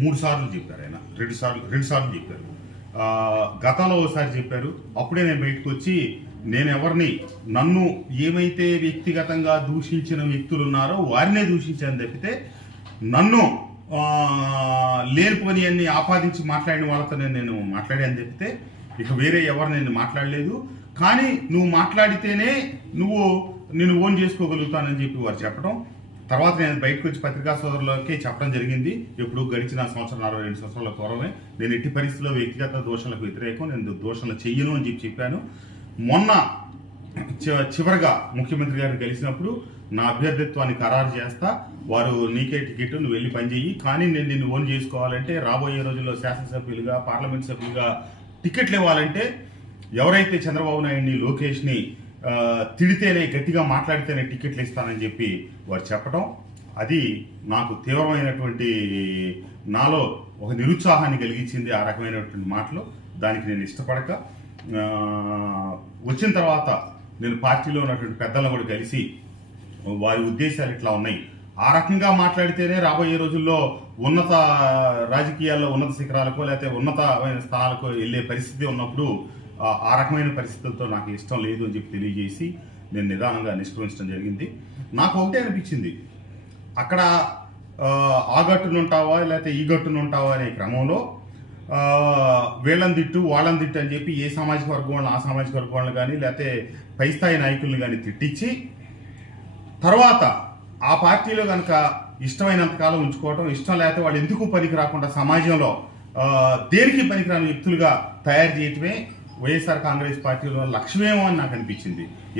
3 సార్లు చెప్పారు ఆయన, రెండు సార్లు చెప్పారు. గతంలో ఒకసారి చెప్పారు. అప్పుడే నేను బయటకు వచ్చి నేను ఎవరిని నన్ను ఏమైతే వ్యక్తిగతంగా దూషించిన వ్యక్తులు ఉన్నారో వారినే దూషించాను తప్పితే నన్ను లేనిపోని అన్ని ఆపాదించి మాట్లాడిన వాళ్ళతో నేను మాట్లాడాను తప్పితే ఇక వేరే ఎవరు నేను మాట్లాడలేదు. కానీ నువ్వు మాట్లాడితేనే నేను ఓన్ చేసుకోగలుగుతానని చెప్పి వారు చెప్పడం. తర్వాత నేను బయటకు వచ్చి పత్రికా సోదరులకే చెప్పడం జరిగింది. ఎప్పుడు గడిచిన 42 సంవత్సరాల పూర్వమే నేను ఎట్టి పరిస్థితుల్లో వ్యక్తిగత దోషణలకు వ్యతిరేకం, నేను దోషణలు చెయ్యను అని చెప్పాను. మొన్న చివరిగా ముఖ్యమంత్రి గారిని కలిసినప్పుడు నా అభ్యర్థిత్వాన్ని ఖరారు చేస్తా, వారు నీకే టికెట్, నువ్వు వెళ్ళి పనిచేయి, కానీ నేను నిన్ను ఓన్ చేసుకోవాలంటే రాబోయే రోజుల్లో శాసనసభ్యులుగా, పార్లమెంట్ సభ్యులుగా టికెట్లు ఇవ్వాలంటే ఎవరైతే చంద్రబాబు నాయుడిని, లోకేష్ని తిడితేనే, గట్టిగా మాట్లాడితేనే టికెట్లు ఇస్తానని చెప్పి వారు చెప్పడం, అది నాకు తీవ్రమైనటువంటి నాలో ఒక నిరుత్సాహాన్ని కలిగించింది. ఆ రకమైనటువంటి మాటలు దానికి నేను ఇష్టపడక వచ్చిన తర్వాత నేను పార్టీలో ఉన్నటువంటి పెద్దలను కూడా కలిసి వారి ఉద్దేశాలు ఇట్లా ఉన్నాయి, ఆ రకంగా మాట్లాడితేనే రాబోయే రోజుల్లో ఉన్నత రాజకీయాల్లో ఉన్నత శిఖరాలకో లేకపోతే ఉన్నతమైన స్థానాలకు వెళ్ళే పరిస్థితి ఉన్నప్పుడు ఆ రకమైన పరిస్థితులతో నాకు ఇష్టం లేదు అని చెప్పి తెలియజేసి నేను నిదానంగా నిష్క్రమించడం జరిగింది. నాకు ఒకటే అనిపించింది, అక్కడ ఆ గట్టునుంటావా లేకపోతే ఈ గట్టునుంటావా అనే క్రమంలో వీళ్ళని తిట్టు వాళ్ళని తిట్టు అని చెప్పి ఏ సామాజిక వర్గం వాళ్ళని, ఆ సామాజిక వర్గం వాళ్ళని కానీ లేకపోతే పై స్థాయి నాయకుల్ని కానీ తిట్టించి తర్వాత ఆ పార్టీలో కనుక ఇష్టమైనంతకాలం ఉంచుకోవటం, ఇష్టం లేకపోతే వాళ్ళు ఎందుకు పనికి రాకుండా సమాజంలో దేనికి పనికిరాని వ్యక్తులుగా తయారు చేయటమే వైఎస్ఆర్ కాంగ్రెస్ పార్టీలో లక్ష్యమేమో అని నాకు అనిపించింది.